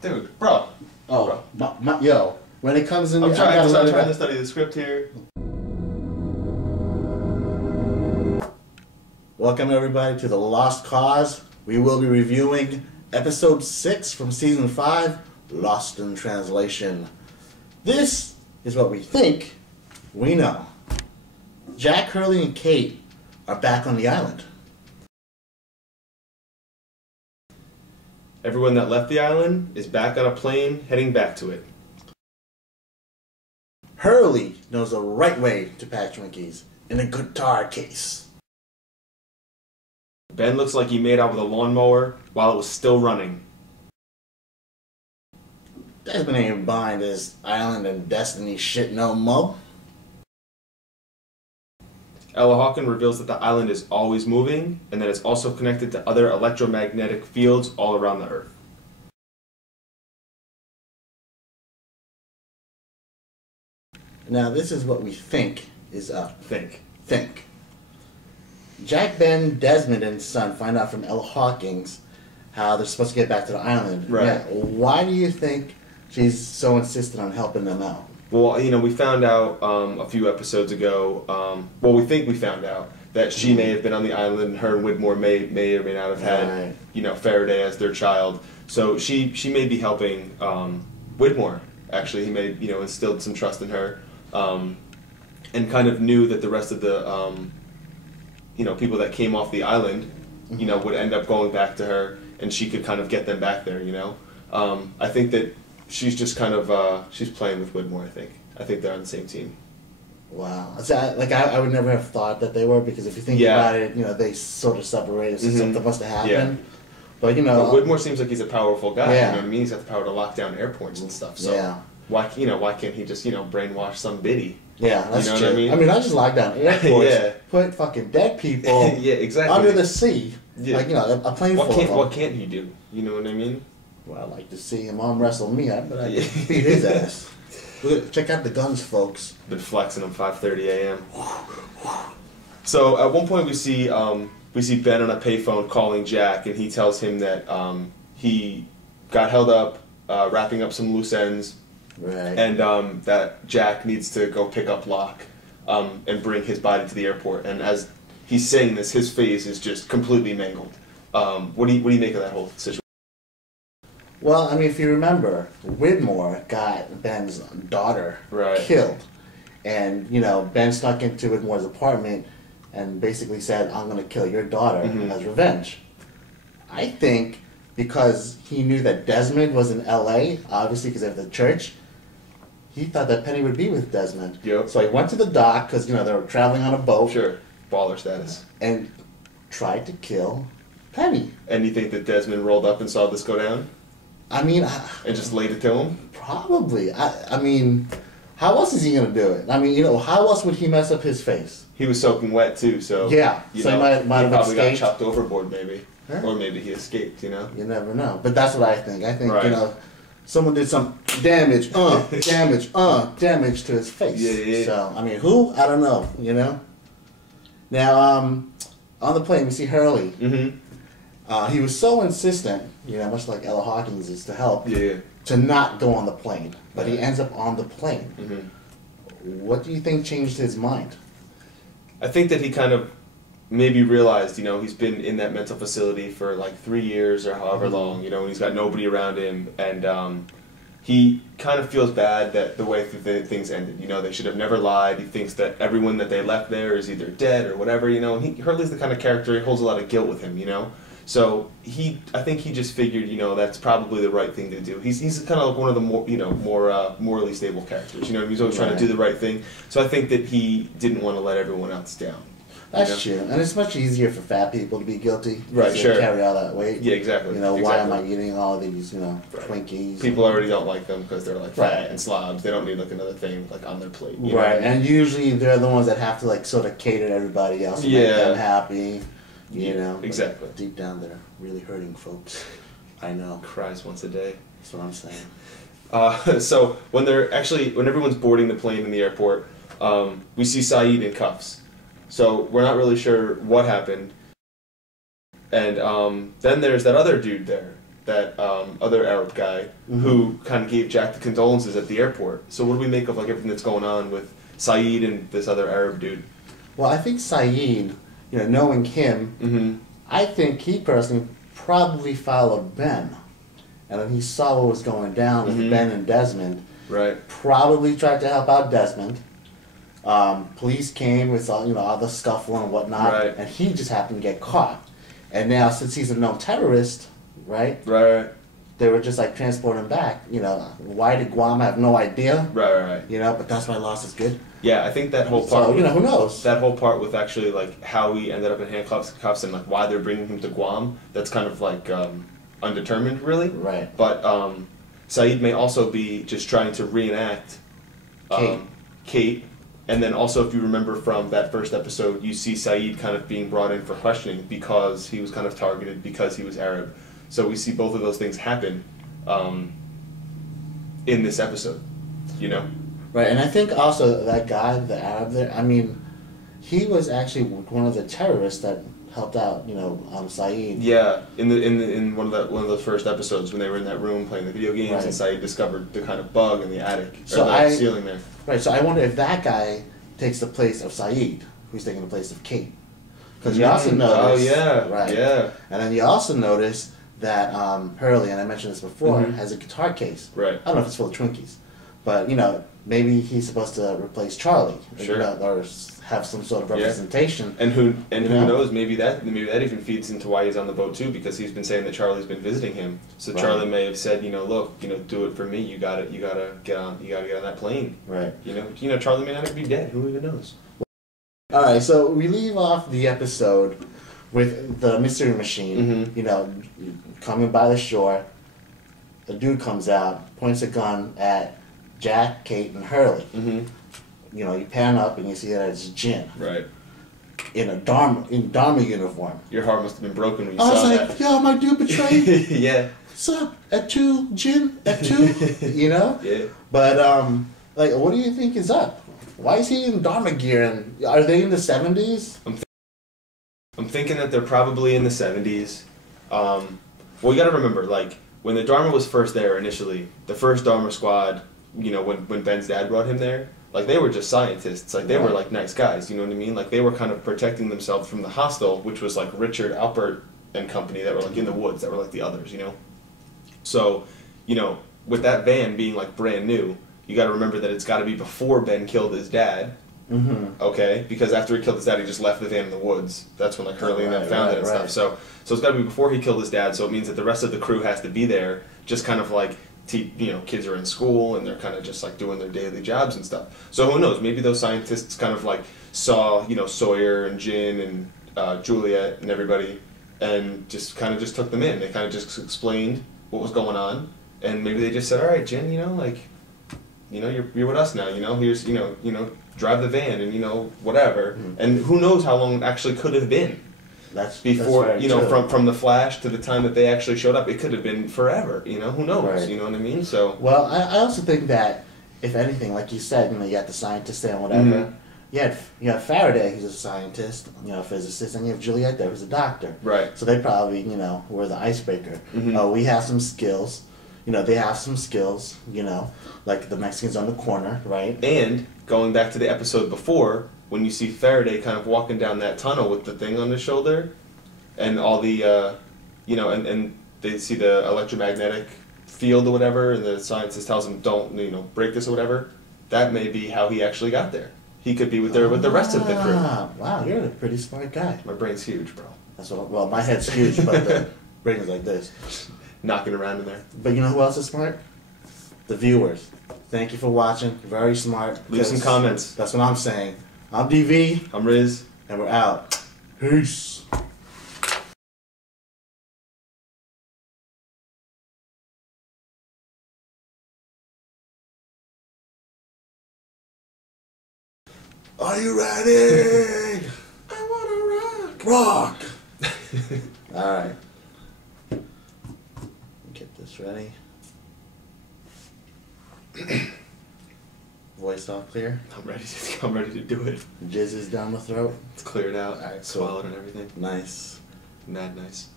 Dude, bro. Oh, yo, when it comes in... I'm trying to study the script here. Welcome everybody to The Lost Cause. We will be reviewing episode 6 from season 5, Lost in Translation. This is what we think we know. Jack, Hurley, and Kate are back on the island. Everyone that left the island is back on a plane heading back to it. Hurley knows the right way to pack Twinkies in a guitar case. Ben looks like he made out with a lawnmower while it was still running. Desmond ain't buying this island and destiny shit no mo. Ella Hawken reveals that the island is always moving and that it's also connected to other electromagnetic fields all around the Earth. Now this is what we think is up. Think. Jack, Ben, Desmond, and son find out from Ella Hawkins how they're supposed to get back to the island. Right. Yeah, why do you think she's so insistent on helping them out? Well, you know, we found out a few episodes ago, we think we found out that she may have been on the island and her and Widmore may or may not have had, you know, Faraday as their child. So she may be helping Widmore, actually. He may, you know, instilled some trust in her and kind of knew that the rest of the, you know, people that came off the island, you know, would end up going back to her and she could kind of get them back there, you know. I think that she's just kind of, she's playing with Widmore, I think they're on the same team. Wow. So, I would never have thought that they were, because if you think about it, you know, they sort of separated, so something must have happened. Yeah. But, you know... But Widmore seems like he's a powerful guy, you know what I mean? He's got the power to lock down airports and stuff, so why can't he just, you know, brainwash some biddy? Yeah, that's you know true. What I mean? I mean, I just locked down airports, put fucking dead people under the sea. Yeah. Like, you know, a plane full of them. What can't he do? You know what I mean? Well, I'd like to see him arm wrestle me. I bet I could beat his ass. Check out the guns, folks. Been flexing them 5:30 a.m. So at one point we see Ben on a payphone calling Jack, and he tells him that he got held up wrapping up some loose ends, and that Jack needs to go pick up Locke and bring his body to the airport. And as he's saying this, his face is just completely mangled. What do you make of that whole situation? Well, I mean, if you remember, Widmore got Ben's daughter killed. And, you know, Ben snuck into Widmore's apartment and basically said, I'm going to kill your daughter as revenge. I think because he knew that Desmond was in L.A., obviously because of the church, he thought that Penny would be with Desmond. Yep. So he went to the dock, because, you know, they were traveling on a boat. Sure. Baller status. And tried to kill Penny. And you think that Desmond rolled up and saw this go down? I mean... and just laid it to him? Probably. I mean, how else is he going to do it? I mean, you know, how else would he mess up his face? He was soaking wet, too, so... Yeah, you so know, he might have probably escaped. got chopped overboard, maybe. Huh? Or maybe he escaped, you know? You never know. But that's what I think. I think, you know, someone did some damage to his face. Yeah. So, I mean, who? I don't know, you know? Now, on the plane, we see Hurley. He was so insistent, you know, much like Ella Hawkins is to help, to not go on the plane. But he ends up on the plane. What do you think changed his mind? I think that he kind of maybe realized, you know, he's been in that mental facility for like 3 years or however long, you know, and he's got nobody around him, and he kind of feels bad that the way things ended, you know, they should have never lied. He thinks that everyone that they left there is either dead or whatever, you know, and Hurley's the kind of character, he holds a lot of guilt with him, you know. So I think he just figured, you know, that's probably the right thing to do. He's kind of like one of the more morally stable characters. You know, he's always trying to do the right thing. So I think that he didn't want to let everyone else down. That's true, and it's much easier for fat people to be guilty. Right, sure. Carry all that weight. Yeah, exactly. You know, why am I eating all of these, you know, Twinkies? People already don't like them because they're like fat and slobs. They don't need like another thing like on their plate. You know? And usually they're the ones that have to like sort of cater to everybody else and make them happy. You know, exactly. Deep down, they're really hurting folks. I know. Cries once a day. That's what I'm saying. So when everyone's boarding the plane in the airport, we see Saeed in cuffs. So we're not really sure what happened. And then there's that other dude there that other Arab guy who kind of gave Jack the condolences at the airport. So what do we make of like everything that's going on with Saeed and this other Arab dude? Well, I think Saeed, knowing him, I think he personally probably followed Ben. And then he saw what was going down with Ben and Desmond. Right. Probably tried to help out Desmond. Police came with all the scuffle and whatnot, right. and he just happened to get caught. And now, since he's a known terrorist, right? Right. They were just like transporting him back. Why did Guam? I have no idea. Right. But that's why loss is good. Yeah, I think that whole part. So, who knows? That whole part with actually like how he ended up in handcuffs and like why they're bringing him to Guam. That's kind of like undetermined, really. Right. But Saeed may also be just trying to reenact Kate. And then also, if you remember from that first episode, you see Saeed kind of being brought in for questioning because he was kind of targeted because he was Arab. So we see both of those things happen in this episode, Right, and I think also that guy, the Arab there, he was actually one of the terrorists that helped out, Saeed. Yeah, in one of those first episodes when they were in that room playing the video games, right. and Saeed discovered the kind of bug in the attic so or the ceiling there. Right, so I wonder if that guy takes the place of Saeed, who's taking the place of Kate. Because you also notice... Oh, yeah, right. Yeah. And then you also notice that Hurley, and I mentioned this before, has a guitar case. Right. I don't know if it's full of Twinkies. But, maybe he's supposed to replace Charlie. Sure. Or have some sort of representation. And who knows, maybe that even feeds into why he's on the boat too, because he's been saying that Charlie's been visiting him. So right. Charlie may have said, look, do it for me. You gotta get on that plane. Right. Charlie may not be dead. Who even knows? All right, so we leave off the episode with the mystery machine. Coming by the shore. A dude comes out, points a gun at Jack, Kate, and Hurley. You pan up and you see that it's Jin. Right. In Dharma uniform. Your heart must have been broken when you saw that. I was like, yo, my dude betrayed. Yeah. What's up? At 2, Jin? At 2? Yeah. But, what do you think is up? Why is he in Dharma gear? And are they in the 70s? I'm thinking that they're probably in the 70s. Well, you gotta remember, when the Dharma was first there initially, the first Dharma squad, when Ben's dad brought him there, they were just scientists. They were, nice guys, you know what I mean? They were kind of protecting themselves from the hostile, which was, Richard, Alpert, and company that were, in the woods, that were, the others, So, with that van being, brand new, you gotta remember that it's gotta be before Ben killed his dad, okay? Because after he killed his dad, he just left the van in the woods. That's when, Hurley and them found it and stuff. So it's gotta be before he killed his dad, so it means that the rest of the crew has to be there, just kind of, kids are in school and they're kind of just doing their daily jobs and stuff. So who knows? Maybe those scientists kind of saw Sawyer and Jin and Juliet and everybody, and just took them in. They kind of just explained what was going on, and maybe they just said, "All right, Jin, you're with us now. Here's drive the van and whatever." And who knows how long it actually could have been. That's before true. from the Flash to the time that they actually showed up, it could have been forever. Who knows? Right. You know what I mean? So well, I also think that if anything, like you said, you got the scientists there and whatever. You have Faraday, who's a scientist, physicist, and you have Juliet there, who's a doctor. Right. So they probably were the icebreaker. We have some skills. They have some skills. Like the Mexicans on the corner, right? And going back to the episode before, when you see Faraday kind of walking down that tunnel with the thing on his shoulder, and all the, and they see the electromagnetic field or whatever, and the scientist tells him, don't, break this or whatever, that may be how he actually got there. He could be with the rest of the crew. Wow, you're a pretty smart guy. My brain's huge, bro. Well, my head's huge, but the brain is like this. Knocking around in there. But you know who else is smart? The viewers. Thank you for watching. Very smart. Leave some comments. That's what I'm saying. I'm DV. I'm Riz. And we're out. Peace. Are you ready? I wanna rock. Rock. All right. Get this ready. Voice all clear? I'm ready to do it. Jizz is down the throat? It's cleared out. All right, swallowed and everything. Nice. Mad nice.